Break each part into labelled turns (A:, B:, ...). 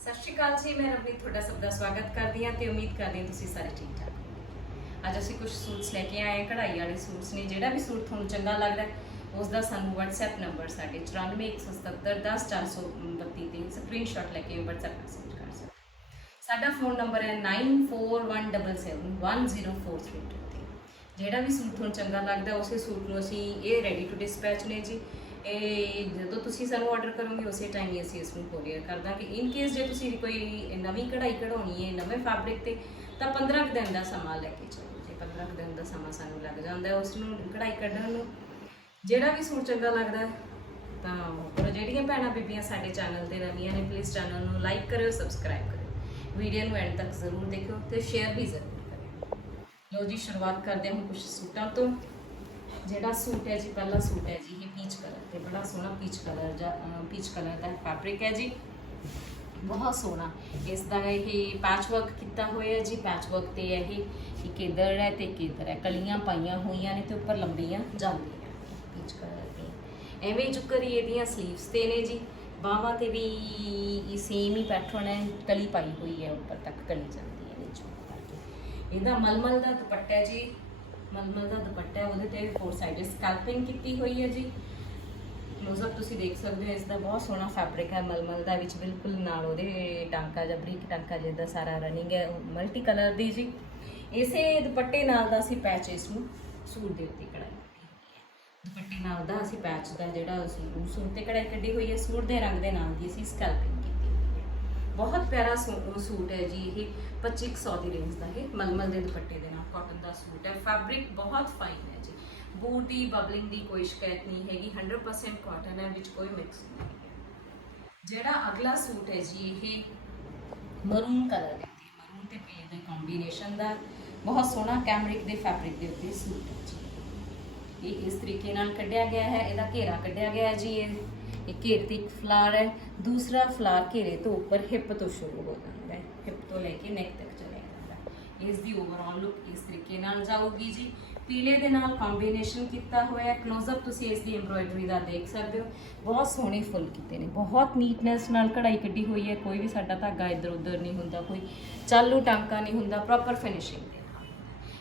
A: ਸਤਿ ਸ਼੍ਰੀ ਅਕਾਲ ਜੀ ਮੈਂ ਰਵਨੀਤ ਤੁਹਾਡਾ ਸਭ ਦਾ ਸਵਾਗਤ ਕਰਦੀ ਹਾਂ ਤੇ ਉਮੀਦ ਕਰਦੀ ਹਾਂ ਤੁਸੀਂ ਸਾਰੇ ਠੀਕ ਠਾਕ ਅੱਜ ਅਸੀਂ ਕੁਝ ਸੂਟਸ ਲੈ ਕੇ ਆਏ ਹਾਂ ਕਢਾਈ ਵਾਲੇ ਸੂਟਸ ਨੇ ਜਿਹੜਾ ਵੀ ਸੂਟ ਤੁਹਾਨੂੰ ਚੰਗਾ ਲੱਗਦਾ ਉਸ ਦਾ ਸਾਨੂੰ WhatsApp ਨੰਬਰ ਸਾਡੇ 9417010432 ਤੇ ਸਕਰੀਨਸ਼ਾਟ ਲੈ ਕੇ WhatsApp ਸੈਂਡ ਕਰ ਸਕਦੇ ਸਾਡਾ ਫੋਨ ਨੰਬਰ ਹੈ 9417710432 ਤੇ ਜਿਹੜਾ ਵੀ ਸੂਟ ਤੁਹਾਨੂੰ ਚੰਗਾ ਲੱਗਦਾ ਉਸੇ ਸੂਟ ਨੂੰ ਅਸੀਂ ਇਹ ਰੈਡੀ ਟੂ ਡਿਸਪੈਚ ਨੇ ਜੀ ਇਹ ਜਦੋਂ ਤੁਸੀਂ ਸਾਨੂੰ ਆਰਡਰ ਕਰੋਗੇ, ਉਸੇ ਟਾਈਮ ਹੀ ਅਸੀਂ ਇਸ ਨੂੰ ਕੋਰੀਅਰ ਕਰ ਦਾਂਗੇ। ਇਨ ਕੇਸ ਜੇ ਤੁਸੀਂ ਕੋਈ ਨਵੀਂ ਕਢਾਈ ਕਢਾਉਣੀ ਹੈ, ਨਵੇਂ ਫੈਬਰਿਕ ਤੇ, ਤਾਂ 15 ਕੁ ਦਿਨ ਦਾ ਸਮਾਂ ਲੈ ਕੇ ਚੱਲੋ। ਜੇ 15 ਕੁ ਦਿਨ ਦਾ ਸਮਾਂ ਸਾਨੂੰ ਲੱਗ ਜਾਂਦਾ ਉਸ ਨੂੰ ਕਢਾਈ ਕੱਢਣ ਨੂੰ। ਜਿਹੜਾ ਵੀ ਸੂਟ ਚੰਗਾ ਲੱਗਦਾ ਤਾਂ ਪਰ ਜਿਹੜੀਆਂ ਭੈਣਾਂ ਬੀਬੀਆਂ ਸਾਡੇ ਚੈਨਲ ਤੇ ਨਵੀਆਂ ਨੇ ਪਲੀਜ਼ ਚੈਨਲ ਨੂੰ ਲਾਈਕ ਕਰਿਓ ਸਬਸਕ੍ਰਾਈਬ ਕਰਿਓ। ਵੀਡੀਓ ਨੂੰ ਐਂਡ ਤੱਕ ਜ਼ਰੂਰ ਦੇਖਿਓ ਤੇ ਸ਼ੇਅਰ ਵੀ ਜ਼ਰੂਰ ਕਰਿਓ। ਲਓ ਜੀ, ਸ਼ੁਰੂਆਤ ਕਰਦੇ ਹਾਂ ਕੁਝ ਸੂਟਾਂ ਤੋਂ। ਜਿਹੜਾ ਸੂਟ ਹੈ ਜੀ, ਪਹਿਲਾ ਸੂਟ ਹੈ ਜੀ, ਇਹ ਪੀਚ ਕਲਰ ਤੇ, ਬੜਾ ਸੋਹਣਾ ਪੀਚ ਕਲਰ ਜਾਂ ਪੀਚ ਕਲਰ ਦਾ ਫੈਬਰਿਕ ਹੈ ਜੀ। ਬਹੁਤ ਸੋਹਣਾ। ਇਸ ਦਾ ਇਹ ਪੈਚ ਵਰਕ ਕੀਤਾ ਹੋਇਆ ਹੈ ਜੀ ਪੈਚ ਵਰਕ ਤੇ ਇਹ ਇੱਕ ਇਧਰ ਹੈ ਤੇ ਇੱਕ ਇਧਰ ਹੈ। ਕਲੀਆਂ ਪਾਈਆਂ ਹੋਈਆਂ ਨੇ ਤੇ ਉੱਪਰ ਲੰਬੀਆਂ ਜਾਂਦੀਆਂ ਪੀਚ ਕਲਰ 'ਤੇ। ਐਵੇਂ ਜੁਕਰੀ ਇਹਦੀਆਂ ਸਲੀਵਸ ਤੇ ਨੇ ਜੀ। ਬਾਹਾਂ ਤੇ ਵੀ ਸੇਮ ਹੀ ਪੈਟਰਨ ਹੈ, ਕਲੀ ਪਾਈ ਹੋਈ ਹੈ, ਉੱਪਰ ਤੱਕ ਕਲੀ ਜਾਂਦੀ ਹੈ ਨੀਚੋਂ ਤੱਕ ਇਹਦਾ ਮਲਮਲ ਦਾ ਦੁਪੱਟਾ ਜੀ। ਮਲਮਲ ਦਾ ਦੁਪੱਟਾ ਹੈ, ਉਹਦੇ ਤੇ ਫੋਰ ਸਾਈਡ ਸਕੈਲਪਿੰਗ ਕੀਤੀ ਹੋਈ ਹੈ ਜੀ। ਕਲੋਜ਼ ਅਪ ਤੁਸੀਂ ਦੇਖ ਸਕਦੇ ਹੋ ਇਸ ਦਾ ਬਹੁਤ ਸੋਹਣਾ ਫੈਬਰਿਕ ਹੈ ਮਲਮਲ ਦਾ, ਵਿੱਚ ਬਿਲਕੁਲ ਨਾਲ ਉਹਦੇ ਟਾਂਕਾ ਜਾਂ ਬਰੀਕ ਟਾਂਕਾ ਜਿੱਦਾਂ ਸਾਰਾ ਰਨਿੰਗ ਹੈ ਮਲਟੀ ਕਲਰ ਦੀ ਜੀ। ਇਸੇ ਦੁਪੱਟੇ ਨਾਲ ਦਾ ਅਸੀਂ ਪੈਚ ਇਸ ਨੂੰ ਸੂਟ ਦੇ ਉੱਤੇ ਕਢਾਈ। ਦੁਪੱਟੇ ਨਾਲ ਦਾ ਅਸੀਂ ਪੈਚ ਦਾ ਜਿਹੜਾ ਅਸੀਂ ਉਹ ਸੂਟ ਤੇ ਕਢਾਈ ਕੱਢੀ ਹੋਈ ਹੈ, ਸੂਟ ਦੇ ਰੰਗ ਦੇ ਨਾਲ ਦੀ ਅਸੀਂ ਸਕੈਲਪਿੰਗ ਬਹੁਤ ਪਿਆਰਾ ਸੂ- ਸੂਟ ਹੈ ਜੀ, ਇਹ 2500 ਦੀ ਰੇਂਜ ਦਾ ਇਹ ਮਲਮਲ ਦੇ ਦੁਪੱਟੇ ਦੇ ਨਾਲ ਕਾਟਨ ਦਾ ਸੂਟ ਹੈ। ਫੈਬਰਿਕ ਬਹੁਤ ਫਾਈਨ ਹੈ ਜੀ। ਬੂਟ ਦੀ ਬਬਲਿੰਗ ਦੀ ਕੋਈ ਸ਼ਿਕਾਇਤ ਨਹੀਂ ਹੈਗੀ 100% ਕਾਟਨ ਹੈ, ਵਿੱਚ ਕੋਈ ਮਿਕਸ ਨਹੀਂ ਹੈ। ਜਿਹੜਾ ਅਗਲਾ ਸੂਟ ਹੈ ਜੀ, ਇਹ ਮਰੂਨ ਕਲਰ ਦੇ ਉੱਤੇ ਮਰੂਨ ਤੇ ਪੀਲੇ ਦੇ ਕੰਬੀਨੇਸ਼ਨ ਦਾ ਬਹੁਤ ਸੋਹਣਾ ਕੈਮਰਿਕ ਦੇ ਫੈਬਰਿਕ ਦੇ ਉੱਤੇ ਸੂਟ ਹੈ ਜੀ। ਇਹ ਇਸ ਤਰੀਕੇ ਨਾਲ ਕੱਢਿਆ ਗਿਆ ਹੈ, ਇਹਦਾ ਘੇਰਾ ਕੱਢਿਆ ਗਿਆ ਹੈ ਜੀ, ਇਹ ਇਹ ਘੇਰ ਤੇ ਇੱਕ ਫਲਾਰ ਹੈ, ਦੂਸਰਾ ਫਲਾਰ ਘੇਰੇ ਤੋਂ ਉੱਪਰ ਹਿੱਪ ਤੋਂ ਸ਼ੁਰੂ ਹੋ ਜਾਂਦਾ ਹੈ। ਹਿੱਪ ਤੋਂ ਲੈ ਕੇ ਨੈਕ ਤੱਕ ਚਲੇ ਜਾਂਦਾ ਹੈ। ਇਸ ਦੀ ਓਵਰਆਲ ਲੁੱਕ ਇਸ ਤਰੀਕੇ ਨਾਲ ਜਾਊਗੀ ਜੀ। ਪੀਲੇ ਦੇ ਨਾਲ ਕੰਬੀਨੇਸ਼ਨ ਕੀਤਾ ਹੋਇਆ ক্লোਜ਼-ਅਪ ਤੁਸੀਂ ਇਸ ਦੀ ਐਮਬ੍ਰੋਇਡਰੀ ਦਾ ਦੇਖ ਸਕਦੇ ਹੋ। ਬਹੁਤ ਸੋਹਣੇ ਫੁੱਲ ਕੀਤੇ ਨੇ। ਬਹੁਤ ਨੀਟਨੈਸ ਨਾਲ ਕਢਾਈ ਕੱਢੀ ਹੋਈ ਹੈ। ਕੋਈ ਵੀ ਸਾਡਾ ਧਾਗਾ ਇੱਧਰ ਉੱਧਰ ਨਹੀਂ ਹੁੰਦਾ। ਕੋਈ ਚਾਲੂ ਟਾਂਕਾ ਨਹੀਂ ਹੁੰਦਾ। ਪ੍ਰੋਪਰ ਫਿਨਿਸ਼ਿੰਗ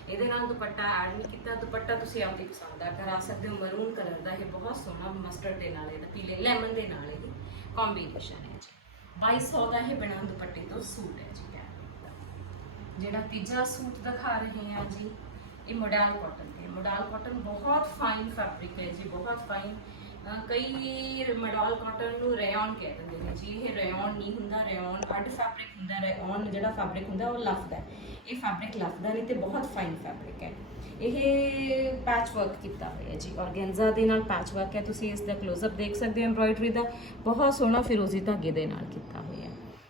A: ਇਹਦੇ ਨਾਲ ਦੁਪੱਟਾ ਐਡ ਨਹੀਂ ਕੀਤਾ। ਦੁਪੱਟਾ ਤੁਸੀਂ ਆਪਣੀ ਪਸੰਦ ਦਾ ਕਰਾ ਸਕਦੇ ਹੋ। ਮਰੂਨ ਕਲਰ ਦਾ ਇਹ ਬਹੁਤ ਸੋਹਣਾ ਮਸਟਰਡ ਦੇ ਨਾਲ ਇਹਦਾ, ਪੀਲੇ ਲੈਮਨ ਦੇ ਨਾਲ ਇਹਦੀ ਕੰਬੀਨੇਸ਼ਨ ਹੈ ਜੀ। 2200 ਦਾ ਇਹ ਬਿਨਾਂ ਦੁਪੱਟੇ ਤੋਂ ਸੂਟ ਹੈ ਜੀ ਕਹਿਣ ਦਾ। ਜਿਹੜਾ ਤੀਜਾ ਸੂਟ ਦਿਖਾ ਰਹੇ ਹਾਂ ਜੀ, ਇਹ ਮੋਡਲ ਕਾਟਨ ਤੇ ਮੋਡਲ ਕਾਟਨ ਬਹੁਤ ਫਾਈਨ ਫੈਬਰਿਕ ਹੈ ਜੀ, ਬਹੁਤ ਫਾਈਨ ਕਈ ਮੋਡਲ ਕਾਟਨ ਨੂੰ ਰੇਯਨ ਕਹਿ ਦਿੰਦੇ ਨੇ। ਜੀ ਇਹ ਰੇਯਨ ਨਹੀਂ ਹੁੰਦਾ ਰੇਯਨ ਅੱਡ ਫੈਬਰਿਕ ਹੁੰਦਾ ਰੇਯਨ ਜਿਹੜਾ ਫੈਬਰਿਕ ਹੁੰਦਾ, ਉਹ ਲੱਫਦਾ ਹੈ। ਇਹ ਫੈਬਰਿਕ ਲੱਫਦਾ ਨਹੀਂ ਤੇ ਬਹੁਤ ਫਾਈਨ ਫੈਬਰਿਕ ਹੈ। ਇਹ ਪੈਚ ਵਰਕ ਕੀਤਾ ਹੋਇਆ ਹੈ ਜੀ। ਔਰਗੈਂਜ਼ਾ ਦੇ ਨਾਲ ਪੈਚ ਵਰਕ ਹੈ। ਤੁਸੀਂ ਇਸ ਦਾ ক্লোਜ਼-ਅਪ ਦੇਖ ਸਕਦੇ ਹੋ। ਐਮਬ੍ਰੋਇਡਰੀ ਦਾ ਬਹੁਤ ਸੋਹਣਾ ਫਿਰੋਜ਼ੀ ਧਾਗੇ ਦੇ ਨਾਲ ਕੀਤਾ ਹੋਇਆ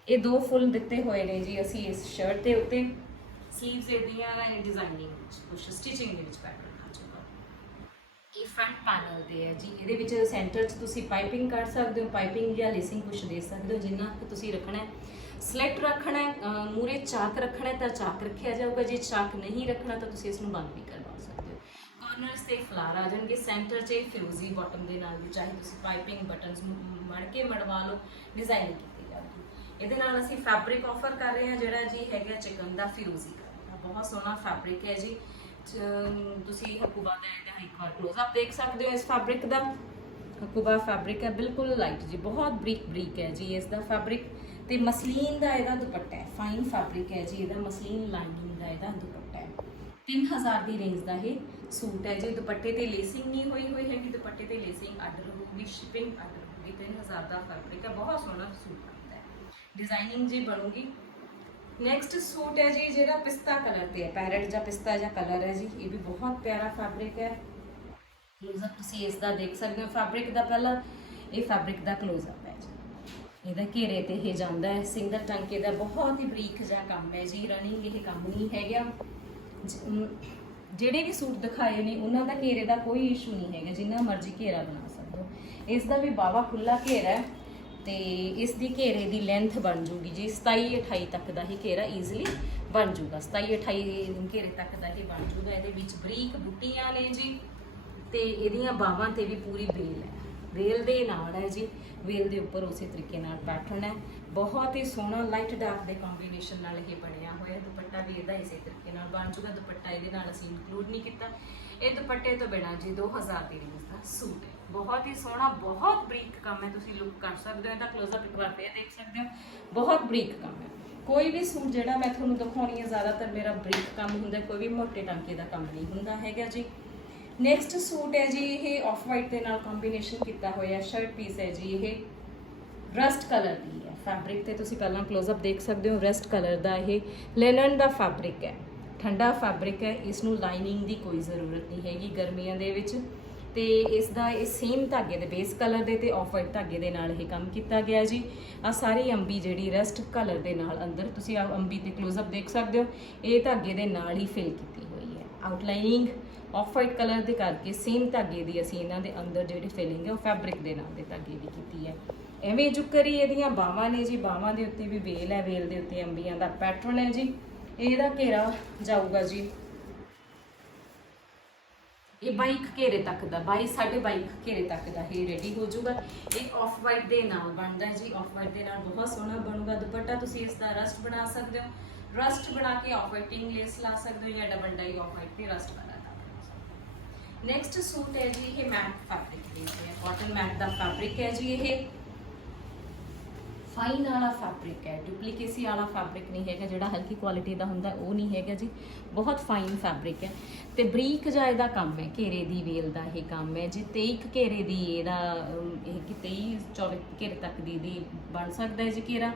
A: ਇਹ ਦੋ ਫੁੱਲ ਦਿੱਤੇ ਹੋਏ ਨੇ ਜੀ। ਅਸੀਂ ਇਸ ਸ਼ਰਟ ਦੇ ਉੱਤੇ ਸਲੀਵਸ ਇਹਦੀਆਂ ਡਿਜ਼ਾਈਨਿੰਗ ਵਿੱਚ ਕੁਝ ਸਟਿਚਿੰਗ ਦੇ ਵਿੱਚ ਪੈਟਰਨ ਫਰੰਟ ਪੈਨਲ ਤੇ ਹੈ ਜੀ। ਇਹਦੇ ਵਿੱਚ ਸੈਂਟਰ 'ਚ ਤੁਸੀਂ ਪਾਈਪਿੰਗ ਕਰ ਸਕਦੇ ਹੋ ਪਾਈਪਿੰਗ ਜਾਂ ਲੇਸਿੰਗ ਕੁਝ ਦੇ ਸਕਦੇ ਹੋ, ਜਿੰਨਾ ਕੁ ਤੁਸੀਂ ਰੱਖਣਾ ਹੈ। ਸਲੈਕਟ ਰੱਖਣਾ ਹੈ ਮੂਰੇ ਚਾਕ ਰੱਖਣਾ ਤਾਂ ਚਾਕ ਰੱਖਿਆ ਜਾਊਗਾ। ਜੇ ਚਾਕ ਨਹੀਂ ਰੱਖਣਾ ਤਾਂ ਤੁਸੀਂ ਇਸ ਨੂੰ ਬੰਦ ਵੀ ਕਰਵਾ ਸਕਦੇ ਹੋ। ਕਾਰਨਰਸ ਤੇ ਫਲਾਰ ਆ ਜਾਣਗੇ। ਸੈਂਟਰ 'ਚ ਇਹ ਫਿਰੋਜ਼ੀ ਬਾਟਮ ਦੇ ਨਾਲ ਵੀ ਚਾਹੇ ਤੁਸੀਂ ਪਾਈਪਿੰਗ ਬਟਨਸ ਨੂੰ ਮੜ ਕੇ ਮੜਵਾ ਲਓ ਡਿਜ਼ਾਈਨ ਕੀਤੀ ਜਾਊਗੀ। ਇਹਦੇ ਨਾਲ ਅਸੀਂ ਫੈਬਰਿਕ ਆਫਰ ਕਰ ਰਹੇ ਹਾਂ, ਜਿਹੜਾ ਜੀ ਹੈਗਾ ਚਿਕਨ ਦਾ ਫਿਰੋਜ਼ੀ ਕਲਰ ਬਹੁਤ ਸੋਹਣਾ ਫੈਬਰਿਕ ਹੈ ਜੀ। ਚ- ਤੁਸੀਂ ਹਕੂਬਾ ਦਾ ਇਹਦਾ ਇੱਕ ਵਾਰ ক্লোਜ਼ ਅਪ ਦੇਖ ਸਕਦੇ ਹੋ ਇਸ ਫੈਬਰਿਕ ਦਾ। ਹਕੂਬਾ ਫੈਬਰਿਕ ਹੈ, ਬਿਲਕੁਲ ਲਾਈਟ ਜੀ, ਬਹੁਤ ਬਰੀਕ ਬਰੀਕ ਹੈ ਜੀ ਇਸ ਦਾ ਫੈਬਰਿਕ ਤੇ ਮਸਲੀਨ ਦਾ ਇਹਦਾ ਦੁਪੱਟਾ ਹੈ ਫਾਈਨ ਫੈਬਰਿਕ ਹੈ ਜੀ ਇਹਦਾ, ਮਸਲੀਨ ਲਾਈਨਿੰਗ ਦਾ ਇਹਦਾ ਦੁਪੱਟਾ ਹੈ। 3000 ਦੀ ਰੇਂਜ ਦਾ ਇਹ ਸੂਟ ਹੈ ਜੀ, ਦੁਪੱਟੇ ਤੇ ਲੇਸਿੰਗ ਨਹੀਂ ਹੋਈ ਹੋਈ ਹੈਗੀ, ਦੁਪੱਟੇ ਤੇ ਲੇਸਿੰਗ ਅੱਡ ਰਹੂਗੀ ਸ਼ਿਪਿੰਗ ਅੱਡ ਰਹੂਗੀ 3000 ਦਾ ਫੈਬਰਿਕ ਹੈ, ਬਹੁਤ ਸੋਹਣਾ ਸੂਟ ਬਣਦਾ ਹੈ। ਡਿਜ਼ਾਈਨਿੰਗ ਜੀ ਬਣੂਗੀ। ਨੈਕਸਟ ਸੂਟ ਹੈ ਜੀ, ਜਿਹੜਾ ਪਿਸਤਾ ਕਲਰ ਤੇ ਹੈ ਪੈਰਟ ਜਾਂ ਪਿਸਤਾ ਜਾਂ ਕਲਰ ਹੈ ਜੀ, ਇਹ ਵੀ ਬਹੁਤ ਪਿਆਰਾ ਫੈਬਰਿਕ ਹੈ। ਕਲੋਜ਼-ਅਪ ਤੁਸੀਂ ਇਸ ਦਾ ਦੇਖ ਸਕਦੇ ਹੋ ਫੈਬਰਿਕ ਦਾ ਪਹਿਲਾਂ, ਇਹ ਫੈਬਰਿਕ ਦਾ ਕਲੋਜ਼ਅਪ ਹੈ ਜੀ। ਇਹਦਾ ਘੇਰੇ ਤੇ ਇਹ ਜਾਂਦਾ ਹੈ, ਸਿੰਗਲ ਟਾਂਕੇ ਦਾ ਬਹੁਤ ਹੀ ਬਰੀਕ ਜਿਹਾ ਕੰਮ ਹੈ ਜੀ ਰਨਿੰਗ ਇਹ ਕੰਮ ਨਹੀਂ ਹੈਗਾ। ਜਿਹੜੇ ਵੀ ਸੂਟ ਦਿਖਾਏ ਨੇ, ਉਹਨਾਂ ਦਾ ਘੇਰੇ ਦਾ ਕੋਈ ਇਸ਼ੂ ਨਹੀਂ ਹੈਗਾ, ਜਿੰਨਾ ਮਰਜ਼ੀ ਘੇਰਾ ਬਣਾ ਸਕਦੇ ਹੋ। ਇਸ ਦਾ ਵੀ ਬਾਵਾ ਖੁੱਲਾ ਘੇਰਾ ਹੈ। ਤੇ ਇਸ ਦੀ ਘੇਰੇ ਦੀ ਲੈਂਥ ਬਣ ਜੂਗੀ ਜੀ 27 28 ਤੱਕ ਦਾ ਹੀ ਘੇਰਾ ਈਜ਼ੀਲੀ ਬਣ ਜੂਗਾ। 27 28 ਘੇਰੇ ਤੱਕ ਦਾ ਹੀ ਬਣ ਜੂਗਾ। ਇਹਦੇ ਵਿੱਚ ਬਰੀਕ ਬੁੱਟੀਆਂ ਨੇ ਜੀ ਤੇ ਇਹਦੀਆਂ ਬਾਹਾਂ ਤੇ ਵੀ ਪੂਰੀ ਬੇਲ ਹੈ। ਵੇਲ ਦੇ ਨਾਲ ਹੈ ਜੀ ਵੇਲ ਦੇ ਉੱਪਰ ਉਸੇ ਤਰੀਕੇ ਨਾਲ ਪੈਟਰਨ ਹੈ। ਬਹੁਤ ਹੀ ਸੋਹਣਾ ਲਾਈਟ ਡਾਰਕ ਦੇ ਕੰਬੀਨੇਸ਼ਨ ਨਾਲ ਇਹ ਬਣਿਆ ਹੋਇਆ ਦੁਪੱਟਾ ਵੀ ਇਹਦਾ ਇਸੇ ਤਰੀਕੇ ਨਾਲ ਬਣ ਚੁੱਕਾ ਦੁਪੱਟਾ ਇਹਦੇ ਨਾਲ ਅਸੀਂ ਇਨਕਲੂਡ ਨਹੀਂ ਕੀਤਾ। ਇਹ ਦੁਪੱਟੇ ਤੋਂ ਬਿਨਾਂ ਜੀ 2000 ਦੀ ਰੇਂਜ ਦਾ ਸੂਟ ਹੈ। ਬਹੁਤ ਹੀ ਸੋਹਣਾ, ਬਹੁਤ ਬਰੀਕ ਕੰਮ ਹੈ, ਤੁਸੀਂ ਲੁੱਕ ਕਰ ਸਕਦੇ ਹੋ ਇਹਦਾ ਕਲੋਜ਼ਅਪ ਇੱਕ ਵਾਰ ਫੇਰ ਦੇਖ ਸਕਦੇ ਹੋ। ਬਹੁਤ ਬਰੀਕ ਕੰਮ ਹੈ। ਕੋਈ ਵੀ ਸੂਟ ਜਿਹੜਾ ਮੈਂ ਤੁਹਾਨੂੰ ਦਿਖਾਉਣੀ ਹੈ, ਜ਼ਿਆਦਾਤਰ ਮੇਰਾ ਬਰੀਕ ਕੰਮ ਹੁੰਦਾ ਕੋਈ ਵੀ ਮੋਟੇ ਟਾਂਕੇ ਦਾ ਕੰਮ ਨਹੀਂ ਹੁੰਦਾ ਹੈਗਾ ਜੀ। ਨੈਕਸਟ ਸੂਟ ਹੈ ਜੀ, ਇਹ ਆਫ ਵਾਈਟ ਦੇ ਨਾਲ ਕੰਬੀਨੇਸ਼ਨ ਕੀਤਾ ਹੋਇਆ ਸ਼ਰਟ ਪੀਸ ਹੈ ਜੀ ਇਹ। ਰਸਟ ਕਲਰ ਦੀ ਹੈ ਫੈਬਰਿਕ ਤੇ ਤੁਸੀਂ ਪਹਿਲਾਂ ਕਲੋਜ਼ਅਪ ਦੇਖ ਸਕਦੇ ਹੋ ਰਸਟ ਕਲਰ ਦਾ ਇਹ। ਲੈਨਨ ਦਾ ਫੈਬਰਿਕ ਹੈ, ਠੰਡਾ ਫੈਬਰਿਕ ਹੈ, ਇਸ ਨੂੰ ਲਾਈਨਿੰਗ ਦੀ ਕੋਈ ਜ਼ਰੂਰਤ ਨਹੀਂ ਹੈਗੀ ਗਰਮੀਆਂ ਦੇ ਵਿੱਚ। ਤੇ ਇਸ ਦਾ ਇਹ ਸੇਮ ਧਾਗੇ ਦੇ ਬੇਸ ਕਲਰ ਦੇ ਤੇ ਆਫ ਵਾਈਟ ਧਾਗੇ ਦੇ ਨਾਲ ਇਹ ਕੰਮ ਕੀਤਾ ਗਿਆ ਜੀ। ਆ ਸਾਰੀ ਅੰਬੀ ਜਿਹੜੀ ਰਸਟ ਕਲਰ ਦੇ ਨਾਲ ਅੰਦਰ ਤੁਸੀਂ ਆ ਅੰਬੀ ਤੇ ਕਲੋਜ਼ਅਪ ਦੇਖ ਸਕਦੇ ਹੋ। ਇਹ ਧਾਗੇ ਦੇ ਨਾਲ ਹੀ ਫਿਲ ਕੀਤੀ ਹੋਈ ਹੈ। ਆਊਟਲਾਈਨਿੰਗ ਆਫ ਵਾਈਟ ਕਲਰ ਦੇ ਕਰਕੇ ਸੇਮ ਧਾਗੇ ਦੀ ਅਸੀਂ ਇਹਨਾਂ ਦੇ ਅੰਦਰ ਜਿਹੜੀ ਫਿਲਿੰਗ ਹੈ ਉਹ ਫੈਬਰਿਕ ਦੇ ਨਾਲ ਦੇ ਧਾਗੇ ਦੀ ਕੀਤੀ ਹੈ। ਐਵੇਂ ਜੁਕਰੀ ਇਹਦੀਆਂ ਬਾਹਾਂ ਨੇ ਜੀ ਬਾਹਾਂ ਦੇ ਉੱਤੇ ਵੀ ਵੇਲ ਹੈ, ਵੇਲ ਦੇ ਉੱਤੇ ਅੰਬੀਆਂ ਦਾ ਪੈਟਰਨ ਹੈ ਜੀ। ਇਹਦਾ ਘੇਰਾ ਜਾਊਗਾ ਜੀ। ਇਹ ਬਾਈਕ ਘੇਰੇ ਤੱਕ ਦਾ 22 ਸਾਢੇ 22 ਘੇਰੇ ਤੱਕ ਦਾ ਇਹ ਰੈਡੀ ਹੋ ਜਾਊਗਾ। ਇਹ ਆਫ ਵਾਈਟ ਦੇ ਨਾਲ ਬਣਦਾ ਜੀ ਆਫ ਵਾਈਟ ਦੇ ਨਾਲ ਬਹੁਤ ਸੋਹਣਾ ਬਣੂਗਾ, ਦੁਪੱਟਾ ਤੁਸੀਂ ਇਸ ਦਾ ਰਸਟ ਬਣਾ ਸਕਦੇ ਹੋ। ਰਸਟ ਬਣਾ ਕੇ ਆਫ ਵਾਈਟਿੰਗ ਲੇਸ ਲਾ ਸਕਦੇ ਹੋ ਜਾਂ ਡਬਲ ਡਾਈ ਆਫ ਵਾਈਟ ਤੇ ਰਸਟ ਬਣਾ ਸਕਦੇ ਨੈਕਸਟ ਸੂਟ ਹੈ ਜੀ, ਇਹ ਮੈਟ ਫੈਬਰਿਕ ਦੇ ਵਿੱਚ ਹੈ ਕਾਟਨ ਮੈਟ ਦਾ ਫੈਬਰਿਕ ਹੈ ਜੀ ਇਹ। ਫਾਈਨ ਵਾਲਾ ਫੈਬਰਿਕ ਹੈ ਡੁਪਲੀਕੇਸੀ ਵਾਲਾ ਫੈਬਰਿਕ ਨਹੀਂ ਹੈਗਾ ਜਿਹੜਾ ਹਲਕੀ ਕੁਆਲਿਟੀ ਦਾ ਹੁੰਦਾ, ਉਹ ਨਹੀਂ ਹੈਗਾ ਜੀ। ਬਹੁਤ ਫਾਈਨ ਫੈਬਰਿਕ ਹੈ। ਤੇ ਬਰੀਕ ਜਿਹਾ ਇਹਦਾ ਕੰਮ ਹੈ, ਘੇਰੇ ਦੀ ਵੇਲ ਦਾ ਇਹ ਕੰਮ ਹੈ ਜੀ। 23 ਘੇਰੇ ਦੀ ਇਹਦਾ ਇਹ ਕਿ 23 24 ਘੇਰੇ ਤੱਕ ਦੀ ਦੀ ਬਣ ਸਕਦਾ ਹੈ ਜੀ ਘੇਰਾ।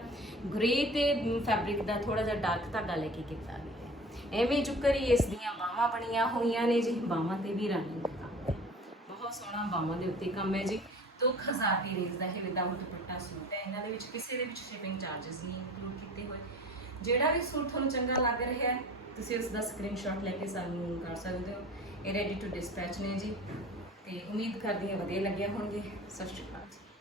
A: ਗ੍ਰੇ ਤੇ ਫੈਬਰਿਕ ਦਾ ਥੋੜਾ ਜਿਹਾ ਡਾਰਕ ਧਾਗਾ ਲੈ ਕੇ ਕੀਤਾ ਗਿਆ ਹੈ। ਐਵੇਂ ਚੁੱਕਰੀ ਇਸ ਦੀਆਂ ਬਾਹਾਂ ਬਣੀਆਂ ਹੋਈਆਂ ਨੇ ਜੀ। ਬਾਹਾਂ ਤੇ ਵੀ ਰੰਗ ਕੰਮ ਬਹੁਤ ਸੋਹਣਾ ਬਾਹਾਂ ਦੇ ਉੱਤੇ ਕੰਮ ਹੈ ਜੀ। 2000 ਦੀ ਰੇਂਜ ਦਾ ਇਹ ਵਿਦਆਊਟ ਦੁਪੱਟਾ ਸੂਟ ਹੈ। ਇਹਨਾਂ ਦੇ ਵਿੱਚ ਕਿਸੇ ਦੇ ਵਿੱਚ ਸ਼ਿਪਿੰਗ ਚਾਰजेस ਨਹੀਂ ਇਨਕਲੂਡ ਕੀਤੇ ਹੋਏ। ਜਿਹੜਾ ਵੀ ਸੂਟ ਤੁਹਾਨੂੰ ਚੰਗਾ ਲੱਗ ਰਿਹਾ ਹੈ, ਤੁਸੀਂ ਉਸ ਦਾ ਸਕਰੀਨਸ਼ਾਟ ਲੈ ਕੇ ਸਾਨੂੰ ਕਰ ਸਕਦੇ ਹੋ। ਇਹ ਰੈਡੀ ਟੂ ਡਿਸਪੈਚ ਨੇ ਜੀ। ਤੇ ਉਮੀਦ ਕਰਦੀ ਹਾਂ ਵਧੀਆ ਲੱਗਿਆ ਹੋਣਗੇ। ਸਤਿ ਸ਼੍ਰੀ ਅਕਾਲ ਜੀ।